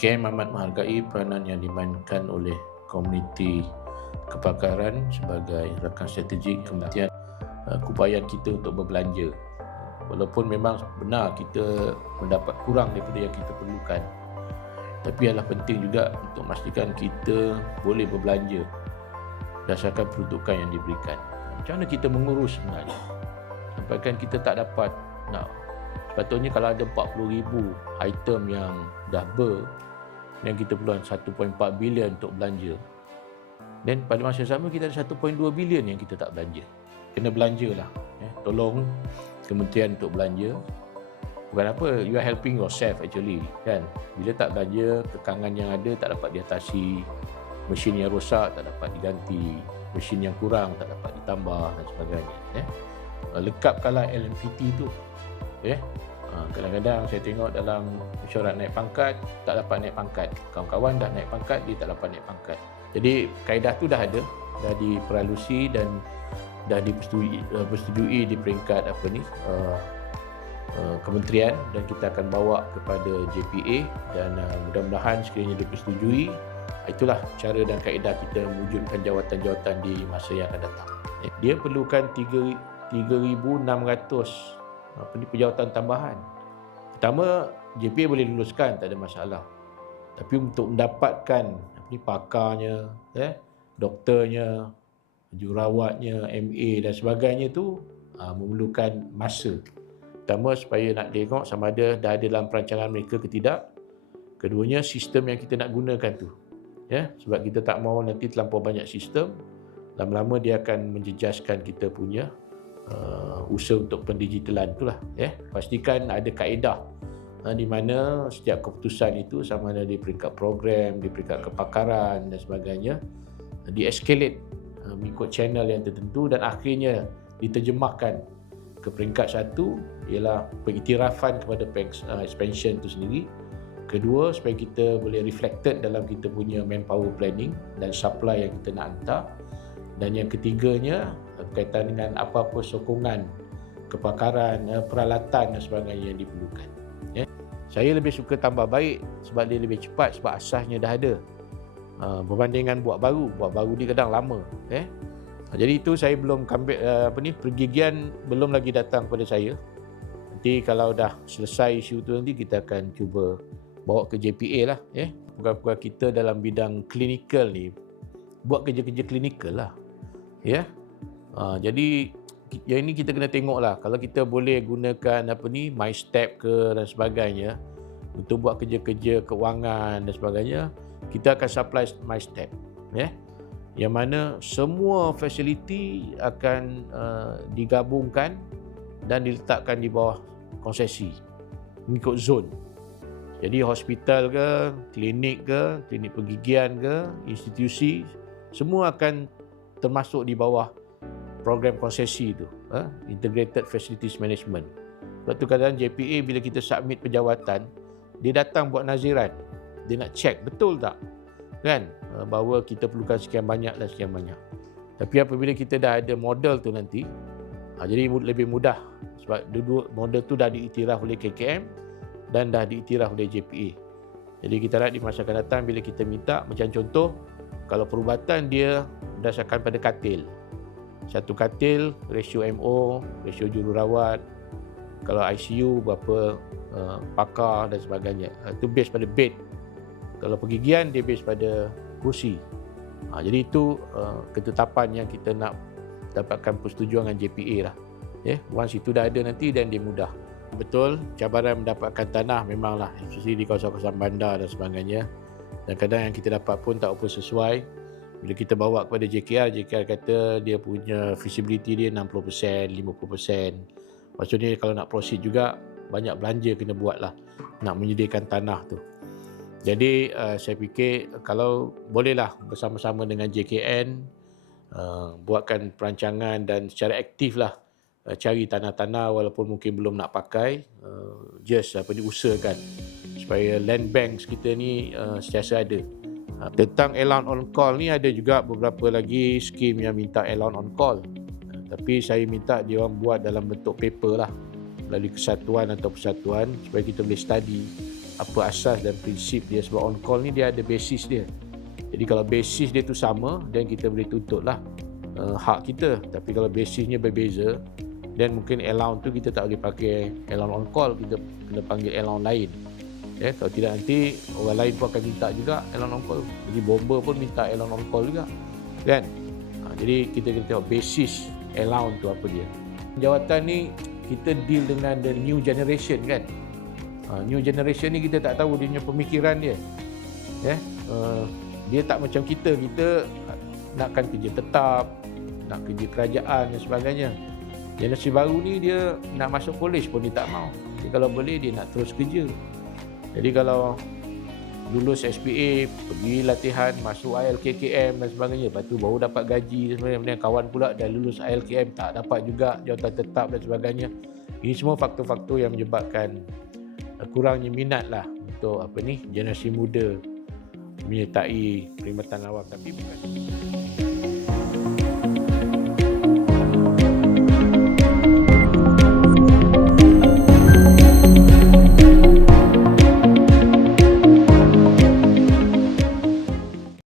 JKM amat menghargai peranan yang dimainkan oleh komuniti kepakaran sebagai rakan strategik kementerian keupayaan kita untuk berbelanja. Walaupun memang benar kita mendapat kurang daripada yang kita perlukan, tapi adalah penting juga untuk memastikan kita boleh berbelanja berdasarkan peruntukan yang diberikan. Macam mana kita mengurus sebenarnya? Sampaikan kita tak dapat sepatutnya kalau ada 40,000 item yang dah yang kita perlukan 1.4 bilion untuk belanja, dan pada masa sama kita ada 1.2 bilion yang kita tak belanja. Kena belanjalah. Tolong kementerian untuk belanja. Bukan apa, you are helping yourself actually, kan? Bila tak belanja, kekangan yang ada tak dapat diatasi, mesin yang rosak tak dapat diganti, mesin yang kurang tak dapat ditambah dan sebagainya. Lekapkanlah LMPT tu. Kadang-kadang saya tengok dalam mesyuarat naik pangkat, tak dapat naik pangkat. Kawan-kawan dah naik pangkat, dia tak dapat naik pangkat. Jadi kaedah tu dah ada, dah diperalusi dan dah dipersetujui di peringkat kementerian, dan kita akan bawa kepada JPA, dan mudah-mudahan sekiranya dipersetujui, itulah cara dan kaedah kita mewujudkan jawatan-jawatan di masa yang akan datang. Dia perlukan 3,600 pejawatan tambahan. Pertama, JPA boleh luluskan, tak ada masalah. Tapi untuk mendapatkan pakarnya, doktornya, jururawatnya, MA dan sebagainya tu memerlukan masa. Pertama, supaya nak tengok sama ada dah ada dalam perancangan mereka ke tidak. Keduanya, sistem yang kita nak gunakan tu. Sebab kita tak mahu nanti terlampau banyak sistem, lama-lama dia akan menjejaskan kita punya usaha untuk pendigitalan itulah. Pastikan ada kaedah di mana setiap keputusan itu sama ada di peringkat program, di peringkat kepakaran dan sebagainya di-escalate mengikut channel yang tertentu, dan akhirnya diterjemahkan ke peringkat satu ialah pengiktirafan kepada expansion itu sendiri. Kedua, supaya kita boleh reflected dalam kita punya manpower planning dan supply yang kita nak hantar. Dan yang ketiganya berkaitan dengan apa-apa sokongan kepakaran, peralatan dan sebagainya yang diperlukan. Saya lebih suka tambah baik sebab dia lebih cepat, sebab asasnya dah ada. Berbandingkan buat baru ni kadang lama. Jadi itu saya belum pergigian belum lagi datang kepada saya. Nanti kalau dah selesai isu tu, nanti kita akan cuba bawa ke JPA lah. Pegawai kita dalam bidang klinikal ni buat kerja-kerja klinikal lah. Jadi yang ini kita kena tengok lah. Kalau kita boleh gunakan MyStep ke dan sebagainya untuk buat kerja-kerja keuangan dan sebagainya, kita akan supply MyStep, yang mana semua fasiliti akan digabungkan dan diletakkan di bawah konsesi mengikut zon. Jadi hospital ke, klinik pergigian ke, institusi, semua akan termasuk di bawah program konsesi itu, Integrated Facilities Management. Sebab tu kadang JPA bila kita submit pejawatan, dia datang buat naziran. Dia nak check betul tak, kan, bahawa kita perlukan sekian banyak dan sekian banyak. Tapi apabila kita dah ada model tu nanti, jadi lebih mudah sebab dua model tu dah diiktiraf oleh KKM dan dah diiktiraf oleh JPA. Jadi kita harap di masa akan datang bila kita minta, macam contoh, kalau perubatan dia berdasarkan pada katil. Satu katil, ratio MO, ratio jururawat. Kalau ICU, berapa pakar dan sebagainya. Itu base pada bed. Kalau pergigian, dia base pada kursi. Jadi itu ketetapan yang kita nak dapatkan persetujuan dengan JPA lah. Once itu dah ada nanti, dan dia mudah. Betul, cabaran mendapatkan tanah memanglah, especially di kawasan-kawasan bandar dan sebagainya. Dan kadang yang kita dapat pun tak apa sesuai. Bila kita bawa kepada JKR kata dia punya feasibility dia 60%, 50%. Maksudnya kalau nak proceed juga, banyak belanja kena buat lah, nak menyediakan tanah tu. Jadi saya fikir kalau bolehlah bersama-sama dengan JKN buatkan perancangan dan secara aktif lah cari tanah-tanah walaupun mungkin belum nak pakai, usahakan supaya land banks kita ni sentiasa ada. Tentang allowance on call ni ada juga beberapa lagi skim yang minta allowance on call. Tapi saya minta dia orang buat dalam bentuk paper lah, melalui kesatuan atau persatuan supaya kita boleh study apa asas dan prinsip dia, sebab on call ni dia ada basis dia. Jadi kalau basis dia tu sama, dan kita boleh tuntutlah hak kita. Tapi kalau basisnya berbeza, dan mungkin allowance tu kita tak boleh pakai allowance on call, kita kena panggil allowance lain. Kalau tidak nanti orang lain pun akan minta juga allowance on call. Jadi bomber pun minta allowance on call juga, kan? Jadi kita kena tengok basis allowance tu apa dia. Jawatan ni kita deal dengan the new generation, kan? New generation ni kita tak tahu dia punya pemikiran dia. Dia tak macam kita nakkan kerja tetap, nak kerja kerajaan dan sebagainya. Generasi baru ni dia nak masuk kolej pun dia tak mau. Jadi kalau boleh dia nak terus kerja. Jadi kalau lulus SPA, pergi latihan, masuk ILKKM dan sebagainya, lepas tu baru dapat gaji dan sebagainya. Kawan pula dah lulus ILKM tak dapat juga jawatan tetap dan sebagainya. Ini semua faktor-faktor yang menyebabkan kurangnya minat lah untuk generasi muda menyertai perkhidmatan awam. Tapi bukan